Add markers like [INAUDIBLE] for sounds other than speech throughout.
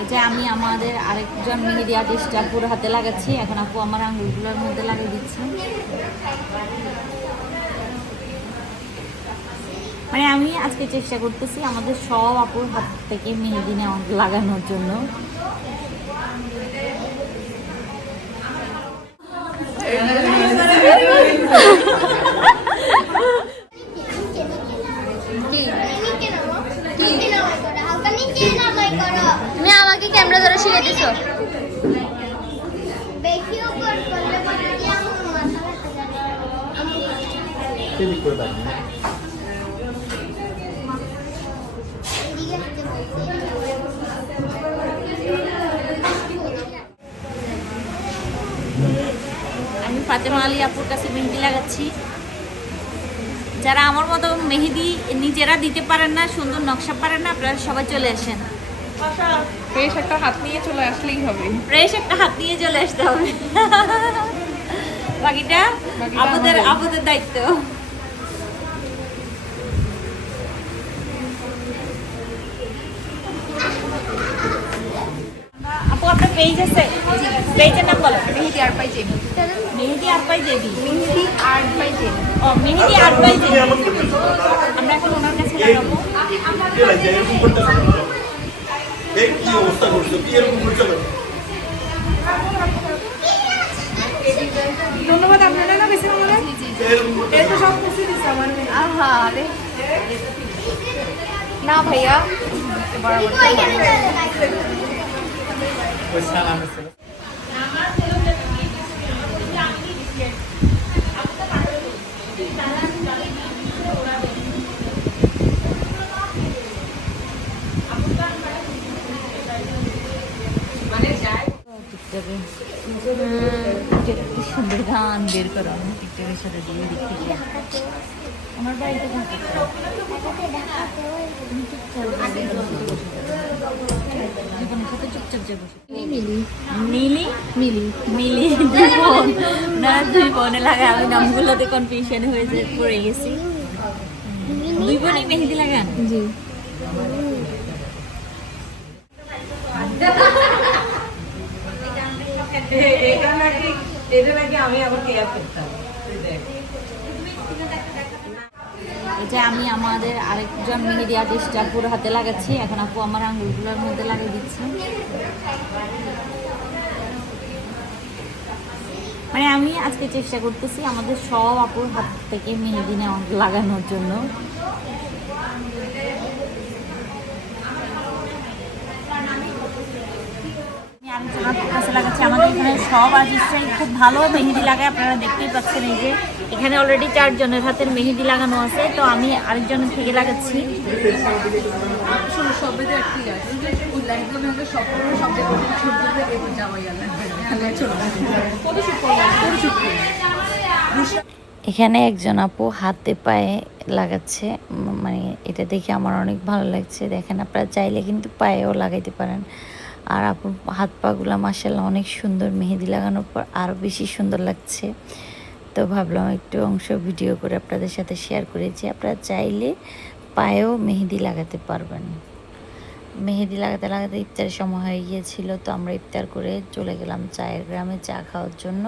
এই যে আমি আমাদের আরেকজন মেহেদি আর্টিস্ট আপুর হাতে লাগাচ্ছি। এখন আপু আমার আঙুলগুলোর মধ্যে লাগিয়ে দিচ্ছে। মানে আমি আজকে চেষ্টা করতেছি আমাদের সব আপুর হাত থেকে মেহেদি নেওয়া লাগানোর জন্য। আমি ফাতেমা আলী আপুর কাছে মেহেদি লাগাচ্ছি। যারা আমার মতো মেহেদি নিজেরা দিতে পারেন না, সুন্দর নকশা পারেন না, আপনারা সবাই চলে আসেন। বেশ একটা হাত নিয়ে চলে আসলেই হবে ফ্রেশ একটা হাত নিয়ে চলে আসতে হবে বাকিটা আপুদের আপুদের দায়িত্ব আপু আপনার পেজ আছে পেজের নাম বলো Mehedi art by JB Mehedi art by Debi Mehedi art by JB O Mehedi R by Debi আমরা এখন ওনার কাছে লাগাবো কে লাগছে এরকম করতে এ কি অবস্থা করছ? কি এরকম করছ ধন্যবাদ আপনারা না বেশি আমাদের এই তো সব খুশি দিচ্ছে আমার আহা আরে। না ভাইয়া। বরাবর কি সুন্দর গান বের করো আমি টিকটকের সাথে দিয়ে দেখতে আমার বাড়িতে জীবনের সাথে চুপচাপ যে বসে মিলি। মিলি? মিলি। মিলি দুই বোন। ওনারা দুই বোনে লাগে আমি নামগুলোতে কনফিউশন হয়ে যে পড়ে গেছি। দুই বোনই মেহেদি লাগান? জি। [LAUGHS] আমি আমাদের আরেকজন হাতে লাগাচ্ছি, এখন আপু আমার মধ্যে লাগিয়ে মানে আমি আজকে চেষ্টা করতেছি আমাদের সব আপুর হাত থেকে মেহেদি নেওয়া লাগানোর জন্য। আমি লাগাচ্ছি এখানে সব আর্টিস্টরাই খুব ভালো মেহেদি লাগায়, আপনারা দেখতেই পাচ্ছেন এই যে। এখানে অলরেডি চারজনের হাতের মেহেদি লাগানো আছে, তো আমি আরেকজনের থেকে লাগাচ্ছি। এখানে একজন আপু হাতে পায়ে লাগাচ্ছে মানে এটা দেখে আমার অনেক ভালো লাগছে। দেখেন, আপনারা চাইলে কিন্তু পায়েও লাগাইতে পারেন। আর আপুর হাত পাগুলো মাসাল্লাহ অনেক সুন্দর, মেহেদি লাগানোর পর আরও বেশি সুন্দর লাগছে। তো ভাবলাম একটু অংশ ভিডিও করে আপনাদের সাথে শেয়ার করেছি। আপনারা চাইলে পায়েও মেহেদি লাগাতে পারবেন। মেহেদি লাগাতে লাগাতে ইফতারের সময় হয়ে গিয়েছিল, তো আমরা ইফতার করে চলে গেলাম চায়ের গ্রামে চা খাওয়ার জন্য।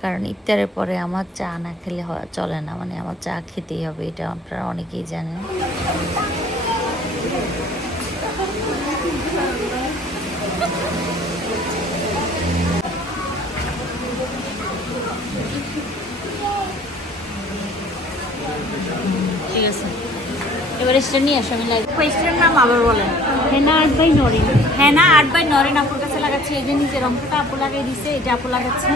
কারণ ইফতারের পরে আমার চা না খেলে চলে না মানে আমার চা খেতেই হবে, এটা আপনারা অনেকেই জানেন। ঠিক আছে। এবার স্টার নিয়ে আসো আমি লাইভ স্টার নাম আবার বলেন হেনা আট বাই নরেন। হেনা আট বাই নরেন আপুর কাছে লাগাচ্ছি এই যে নিচের অঙ্কটা আপু লাগিয়ে দিছে এটা আপু লাগাচ্ছে।